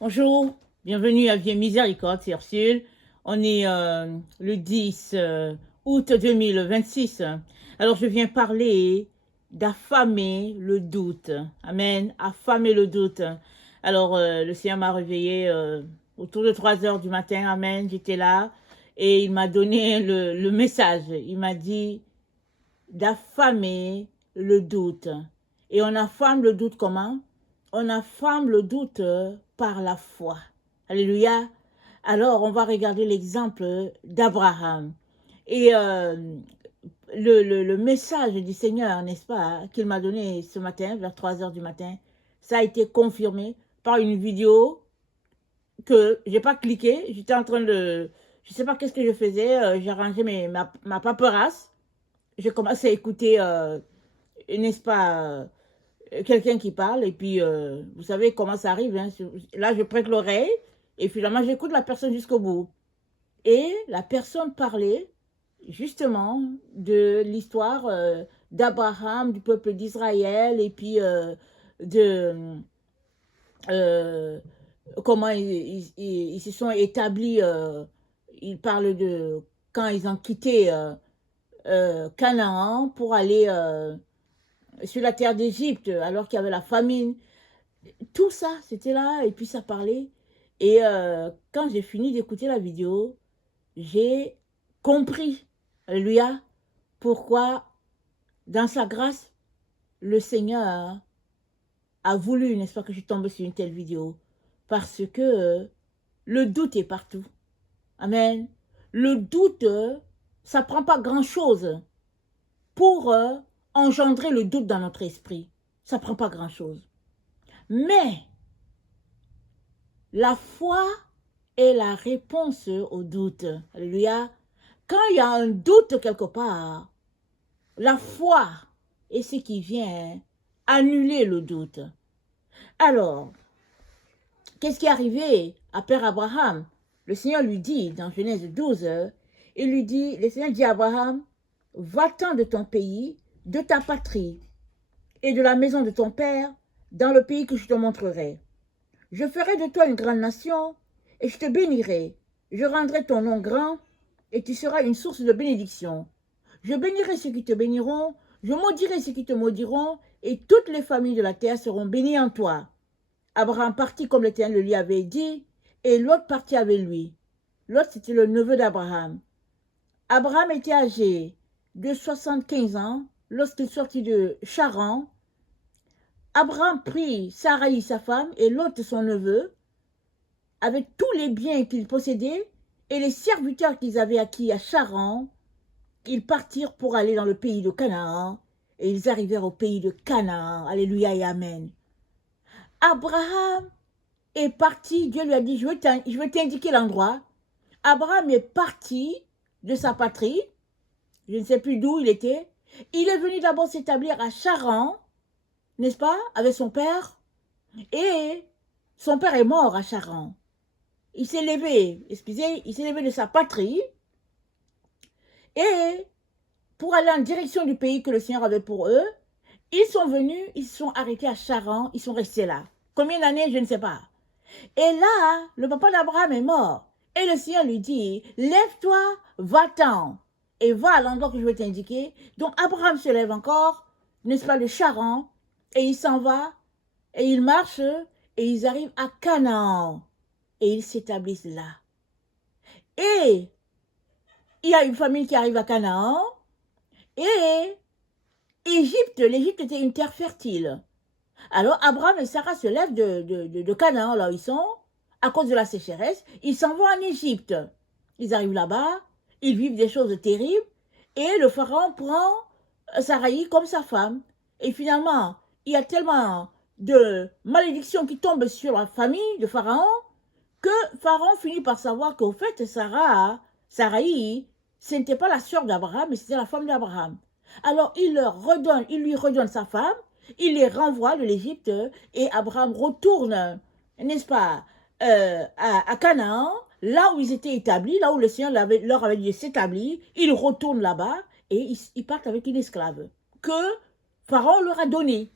Bonjour, bienvenue à Vie et Miséricorde, c'est Ursule. On est le 10 août 2026. Alors je viens parler d'affamer le doute. Amen, affamer le doute. Alors le Seigneur m'a réveillé autour de 3 heures du matin. Amen, j'étais là et il m'a donné le message. Il m'a dit d'affamer le doute. Et on affame le doute comment? On affame le doute par la foi. Alléluia. Alors, on va regarder l'exemple d'Abraham. Et le message du Seigneur, n'est-ce pas, qu'il m'a donné ce matin, vers 3 heures du matin, ça a été confirmé par une vidéo que j'ai pas cliqué. J'étais en train de... Je sais pas qu'est-ce que je faisais. J'ai rangé ma paperasse. J'ai commencé à écouter, n'est-ce pas, quelqu'un qui parle. Et puis, vous savez comment ça arrive. Hein. Là, je prête l'oreille. Et finalement, j'écoute la personne jusqu'au bout. Et la personne parlait justement de l'histoire d'Abraham, du peuple d'Israël, et puis de euh, comment ils se sont établis. Ils parlent de quand ils ont quitté Canaan pour aller sur la terre d'Égypte, alors qu'il y avait la famine. Tout ça, c'était là, et puis ça parlait. Et quand j'ai fini d'écouter la vidéo, j'ai compris, alléluia, pourquoi, dans sa grâce, le Seigneur a voulu, n'est-ce pas, que je tombe sur une telle vidéo. Parce que le doute est partout. Amen. Le doute, ça ne prend pas grand-chose pour engendrer le doute dans notre esprit. Ça ne prend pas grand-chose. Mais la foi est la réponse au doute. Alléluia. Quand il y a un doute quelque part, la foi est ce qui vient annuler le doute. Alors, qu'est-ce qui est arrivé à Père Abraham? Le Seigneur lui dit, dans Genèse 12, le Seigneur dit à Abraham, va-t'en de ton pays, de ta patrie et de la maison de ton père, dans le pays que je te montrerai. Je ferai de toi une grande nation, et je te bénirai. Je rendrai ton nom grand, et tu seras une source de bénédiction. Je bénirai ceux qui te béniront, je maudirai ceux qui te maudiront, et toutes les familles de la terre seront bénies en toi. Abraham partit comme l'Éternel lui avait dit, et Lot partit avec lui. Lot, c'était le neveu d'Abraham. Abraham était âgé de 75 ans lorsqu'il sortit de Charan. Abraham prit Sarai, sa femme, et Lot, son neveu, avec tous les biens qu'ils possédaient et les serviteurs qu'ils avaient acquis à Charan. Ils partirent pour aller dans le pays de Canaan, et ils arrivèrent au pays de Canaan. Alléluia et Amen. Abraham est parti, Dieu lui a dit, je vais t'indiquer l'endroit. Abraham est parti de sa patrie, je ne sais plus d'où il était. Il est venu d'abord s'établir à Charan, n'est-ce pas, avec son père. Et son père est mort à Charan. Il s'est levé, il s'est levé de sa patrie et pour aller en direction du pays que le Seigneur avait pour eux, ils sont venus, ils se sont arrêtés à Charan, ils sont restés là. Combien d'années, je ne sais pas. Et là, le papa d'Abraham est mort. Et le Seigneur lui dit, lève-toi, va-t'en, et va à l'endroit que je vais t'indiquer. Donc Abraham se lève encore, n'est-ce pas, de Charan, et il s'en va, et il marche, et ils arrivent à Canaan, et ils s'établissent là. Et il y a une famille qui arrive à Canaan, et l'Égypte était une terre fertile. Alors Abraham et Sarah se lèvent de Canaan, là où ils sont, à cause de la sécheresse. Ils s'en vont en Égypte. Ils arrivent là-bas, ils vivent des choses terribles, et le pharaon prend Sarai comme sa femme. Et finalement, il y a tellement de malédictions qui tombent sur la famille de Pharaon, que Pharaon finit par savoir qu'au fait, Sarai, ce n'était pas la sœur d'Abraham, mais c'était la femme d'Abraham. Alors il lui redonne sa femme, il les renvoie de l'Égypte, et Abraham retourne, n'est-ce pas, à Canaan, là où ils étaient établis, là où le Seigneur leur avait dit de s'établir. Ils retournent là-bas et ils partent avec une esclave que Pharaon leur a donnée.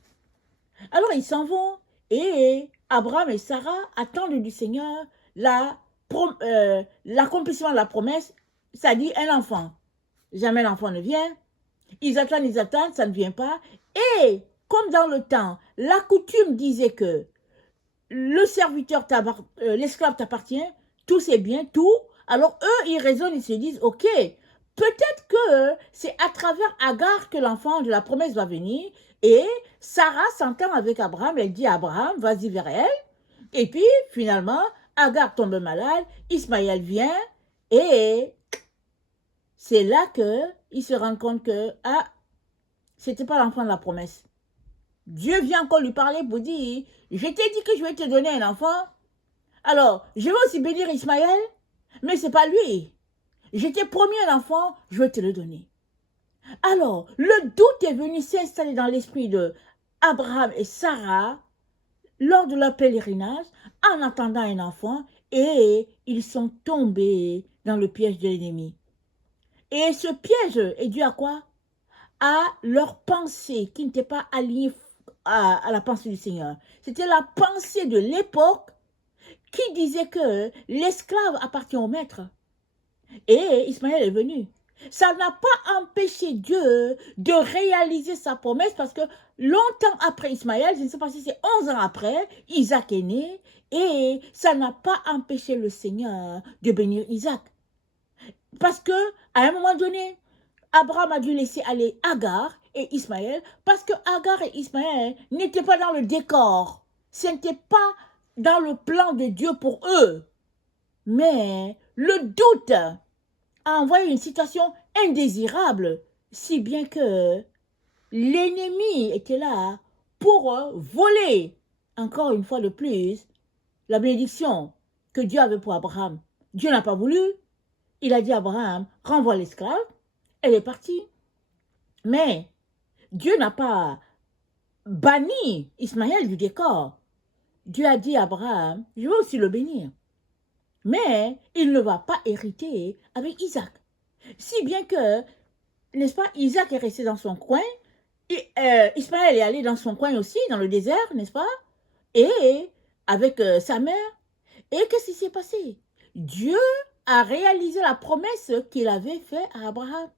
Alors ils s'en vont et Abraham et Sarah attendent du Seigneur l'accomplissement de la promesse, c'est-à-dire un enfant. Jamais l'enfant ne vient. Ils attendent, ça ne vient pas. Et comme dans le temps, la coutume disait que le serviteur, l'esclave t'appartient, tout c'est bien, tout. Alors eux, ils raisonnent, ils se disent, ok, peut-être que c'est à travers Agar que l'enfant de la promesse va venir. Et Sarah s'entend avec Abraham, elle dit à Abraham, vas-y vers elle. Et puis, finalement, Agar tombe malade, Ismaël vient, et c'est là qu'ils se rendent compte que, ah, c'était pas l'enfant de la promesse. Dieu vient encore lui parler pour dire, je t'ai dit que je vais te donner un enfant. Alors, je vais aussi bénir Ismaël, mais c'est pas lui. Je t'ai promis un enfant, je vais te le donner. Alors, le doute est venu s'installer dans l'esprit de Abraham et Sarah lors de leur pèlerinage en attendant un enfant et ils sont tombés dans le piège de l'ennemi. Et ce piège est dû à quoi? À leur pensée qui n'était pas alignée à la pensée du Seigneur. C'était la pensée de l'époque qui disait que l'esclave appartient au maître. Et Ismaël est venu. Ça n'a pas empêché Dieu de réaliser sa promesse parce que longtemps après Ismaël, je ne sais pas si c'est 11 ans après, Isaac est né et ça n'a pas empêché le Seigneur de bénir Isaac. Parce que à un moment donné, Abraham a dû laisser aller Agar et Ismaël parce que Agar et Ismaël n'étaient pas dans le décor. Ce n'était pas dans le plan de Dieu pour eux. Mais le doute a envoyé une situation indésirable, si bien que l'ennemi était là pour voler, encore une fois de plus, la bénédiction que Dieu avait pour Abraham. Dieu n'a pas voulu. Il a dit à Abraham, renvoie l'esclave. Elle est partie. Mais Dieu n'a pas banni Ismaël du décor. Dieu a dit à Abraham, je vais aussi le bénir. Mais il ne va pas hériter avec Isaac. Si bien que, n'est-ce pas, Isaac est resté dans son coin, et, Ismaël est allé dans son coin aussi, dans le désert, n'est-ce pas, et avec sa mère. Et qu'est-ce qui s'est passé? Dieu a réalisé la promesse qu'il avait faite à Abraham.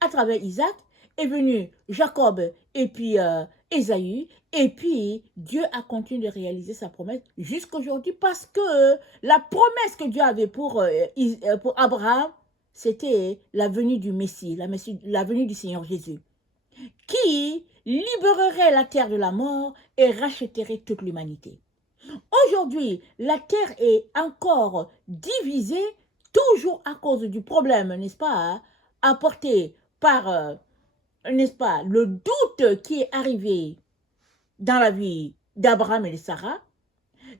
À travers Isaac est venu Jacob et puis Ésaü. Et puis Dieu a continué de réaliser sa promesse jusqu'à aujourd'hui parce que la promesse que Dieu avait pour Abraham, c'était la venue du Messie, la venue du Seigneur Jésus, qui libérerait la terre de la mort et rachèterait toute l'humanité. Aujourd'hui, la terre est encore divisée, toujours à cause du problème, n'est-ce pas, apporté par, n'est-ce pas, le doute qui est arrivé dans la vie d'Abraham et de Sarah.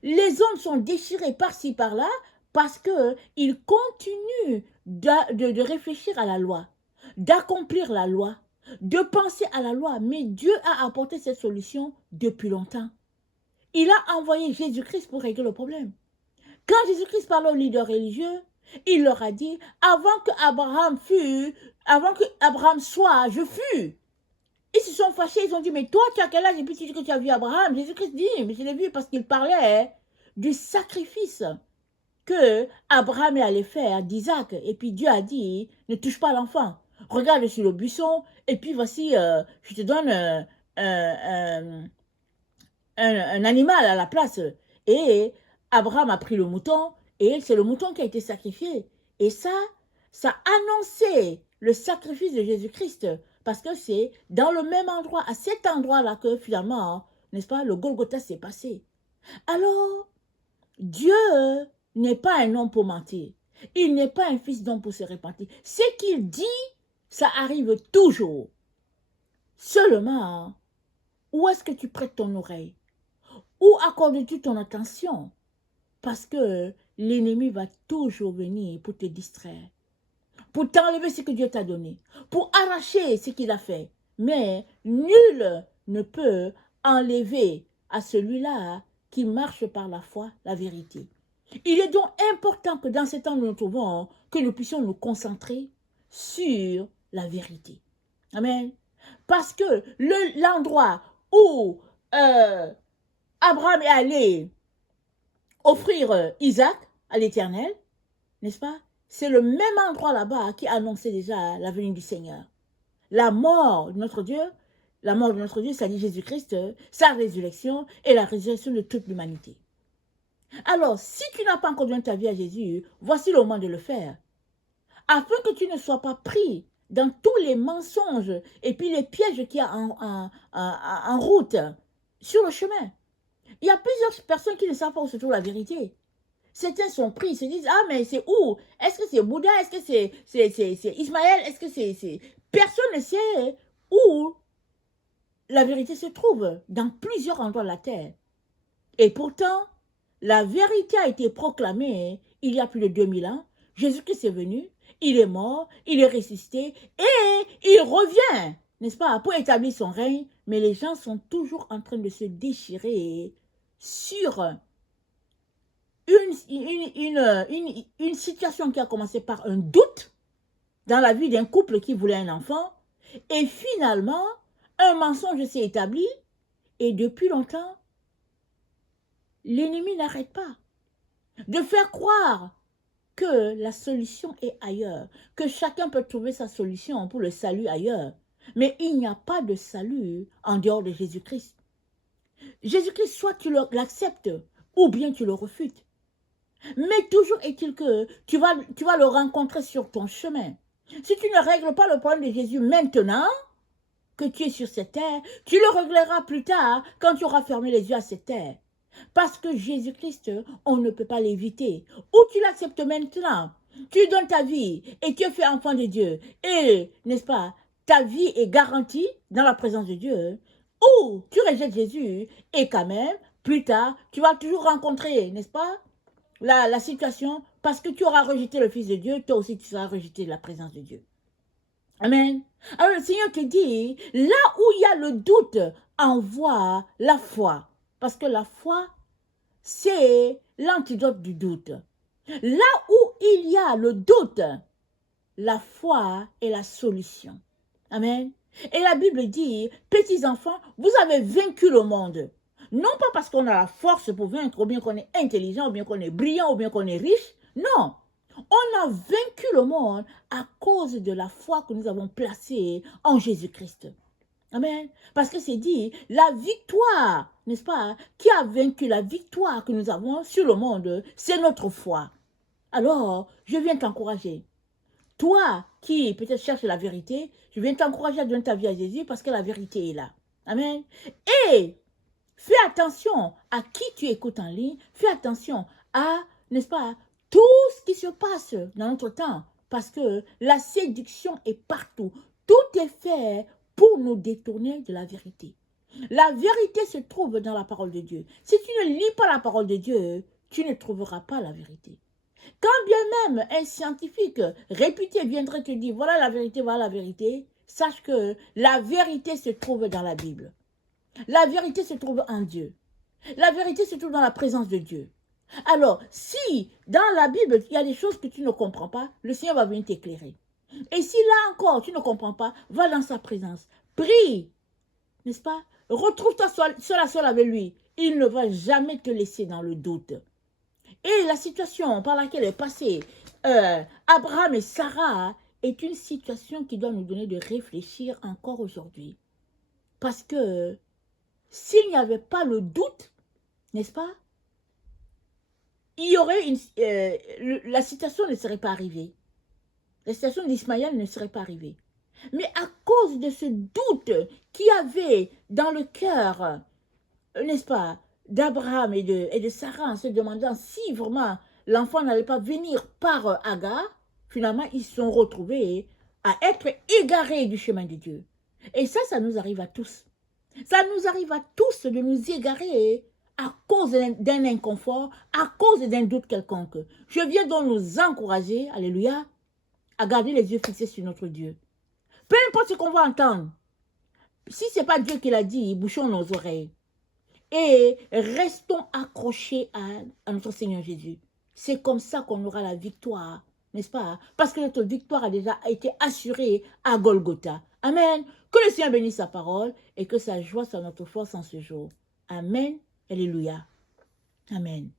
Les hommes sont déchirés par-ci, par-là, parce qu'ils continuent de réfléchir à la loi, d'accomplir la loi, de penser à la loi. Mais Dieu a apporté cette solution depuis longtemps. Il a envoyé Jésus-Christ pour régler le problème. Quand Jésus-Christ parlait aux leaders religieux, il leur a dit, avant que Abraham soit, je fus. Ils se sont fâchés, ils ont dit, mais toi, tu as quel âge et puis tu dis que tu as vu Abraham? Jésus-Christ dit, mais je l'ai vu parce qu'il parlait du sacrifice que Abraham allait faire d'Isaac. Et puis Dieu a dit, ne touche pas l'enfant. Regarde sur le buisson et puis voici, je te donne un animal à la place. Et Abraham a pris le mouton et c'est le mouton qui a été sacrifié. Et ça annonçait le sacrifice de Jésus-Christ parce que c'est dans le même endroit, à cet endroit-là que finalement, n'est-ce pas, le Golgotha s'est passé. Alors, Dieu n'est pas un homme pour mentir. Il n'est pas un fils d'homme pour se repentir. Ce qu'il dit, ça arrive toujours. Seulement, où est-ce que tu prêtes ton oreille? Où accordes-tu ton attention? Parce que l'ennemi va toujours venir pour te distraire, pour t'enlever ce que Dieu t'a donné, pour arracher ce qu'il a fait. Mais nul ne peut enlever à celui-là qui marche par la foi la vérité. Il est donc important que dans ce temps où nous nous trouvons, que nous puissions nous concentrer sur la vérité. Amen. Parce que l'endroit où Abraham est allé offrir Isaac à l'Éternel, n'est-ce pas? C'est le même endroit là-bas qui annonçait déjà la venue du Seigneur. La mort de notre Dieu, c'est-à-dire Jésus-Christ, sa résurrection et la résurrection de toute l'humanité. Alors, si tu n'as pas encore donné ta vie à Jésus, voici le moment de le faire. Afin que tu ne sois pas pris dans tous les mensonges et puis les pièges qu'il y a en route, sur le chemin. Il y a plusieurs personnes qui ne savent pas où se trouve la vérité. Certains sont pris, ils se disent, ah mais c'est où? Est-ce que c'est Bouddha? Est-ce que c'est Ismaël? Est-ce que c'est... Personne ne sait où la vérité se trouve, dans plusieurs endroits de la terre. Et pourtant, la vérité a été proclamée il y a plus de 2000 ans. Jésus-Christ est venu, il est mort, il est ressuscité et il revient, n'est-ce pas, pour établir son règne. Mais les gens sont toujours en train de se déchirer sur une situation qui a commencé par un doute dans la vie d'un couple qui voulait un enfant. Et finalement, un mensonge s'est établi. Et depuis longtemps, l'ennemi n'arrête pas de faire croire que la solution est ailleurs, que chacun peut trouver sa solution pour le salut ailleurs. Mais il n'y a pas de salut en dehors de Jésus-Christ. Jésus-Christ, soit tu l'acceptes ou bien tu le refutes. Mais toujours est-il que tu vas le rencontrer sur ton chemin. Si tu ne règles pas le problème de Jésus maintenant que tu es sur cette terre, tu le régleras plus tard quand tu auras fermé les yeux à cette terre. Parce que Jésus-Christ, on ne peut pas l'éviter. Ou tu l'acceptes maintenant, tu donnes ta vie et tu es fait enfant de Dieu. Et, n'est-ce pas, ta vie est garantie dans la présence de Dieu. Ou tu rejettes Jésus et quand même, plus tard, tu vas toujours rencontrer, n'est-ce pas, la situation, parce que tu auras rejeté le Fils de Dieu, toi aussi tu seras rejeté de la présence de Dieu. Amen. Alors le Seigneur te dit, là où il y a le doute, envoie la foi. Parce que la foi, c'est l'antidote du doute. Là où il y a le doute, la foi est la solution. Amen. Et la Bible dit, petits enfants, vous avez vaincu le monde. Non pas parce qu'on a la force pour vaincre, ou bien qu'on est intelligent, ou bien qu'on est brillant, ou bien qu'on est riche. Non. On a vaincu le monde à cause de la foi que nous avons placée en Jésus-Christ. Amen. Parce que c'est dit, la victoire, n'est-ce pas, qui a vaincu la victoire que nous avons sur le monde, c'est notre foi. Alors, je viens t'encourager. Toi qui peut-être cherches la vérité, je viens t'encourager à donner ta vie à Jésus parce que la vérité est là. Amen. Et fais attention à qui tu écoutes en ligne. Fais attention à, n'est-ce pas, tout ce qui se passe dans notre temps. Parce que la séduction est partout. Tout est fait pour nous détourner de la vérité. La vérité se trouve dans la parole de Dieu. Si tu ne lis pas la parole de Dieu, tu ne trouveras pas la vérité. Quand bien même un scientifique réputé viendrait te dire, voilà la vérité, sache que la vérité se trouve dans la Bible. La vérité se trouve en Dieu. La vérité se trouve dans la présence de Dieu. Alors, si dans la Bible, il y a des choses que tu ne comprends pas, le Seigneur va venir t'éclairer. Et si là encore, tu ne comprends pas, va dans sa présence. Prie, n'est-ce pas? Retrouve-toi seul avec lui. Il ne va jamais te laisser dans le doute. Et la situation par laquelle est passé Abraham et Sarah est une situation qui doit nous donner de réfléchir encore aujourd'hui. Parce que s'il n'y avait pas le doute, n'est-ce pas, il y aurait la situation ne serait pas arrivée. La situation d'Ismaël ne serait pas arrivée. Mais à cause de ce doute qu'il y avait dans le cœur, n'est-ce pas, d'Abraham et de Sarah, en se demandant si vraiment l'enfant n'allait pas venir par Agar, finalement, ils se sont retrouvés à être égarés du chemin de Dieu. Et ça nous arrive à tous. Ça nous arrive à tous de nous égarer à cause d'un inconfort, à cause d'un doute quelconque. Je viens donc nous encourager, alléluia, à garder les yeux fixés sur notre Dieu. Peu importe ce qu'on va entendre, si ce n'est pas Dieu qui l'a dit, bouchons nos oreilles. Et restons accrochés à notre Seigneur Jésus. C'est comme ça qu'on aura la victoire, n'est-ce pas? Parce que notre victoire a déjà été assurée à Golgotha. Amen. Que le Seigneur bénisse sa parole et que sa joie soit notre force en ce jour. Amen. Alléluia. Amen.